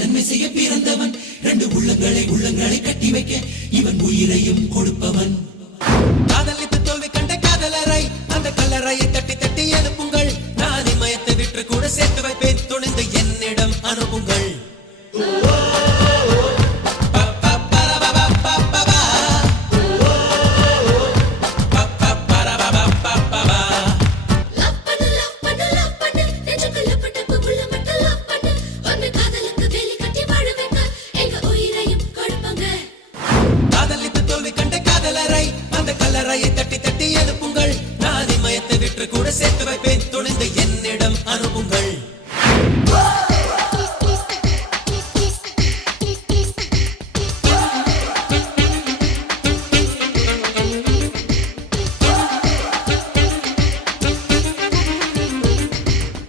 நன்மை செய்ய பிறந்தவன். ரெண்டு உள்ளங்களை கட்டி வைக்க இவன் உயிரையும் கொடுப்பவன். காதலித்து தோல்வி கண்ட காதலரை அந்த கல்லறையை தட்டி தட்டி எழுப்புங்கள். நான் இமயத்தை விற்று கூட சேர்த்து வைப்பேன், துணிந்து என்னிடம் அனுப்புங்கள். கல்லறையை தட்டி தட்டி எழுப்புங்கள். நான் இமயத்தை விற்று கூட சேர்த்து வைப்பேன், துணிந்து என்னிடம் அனுப்புங்கள்.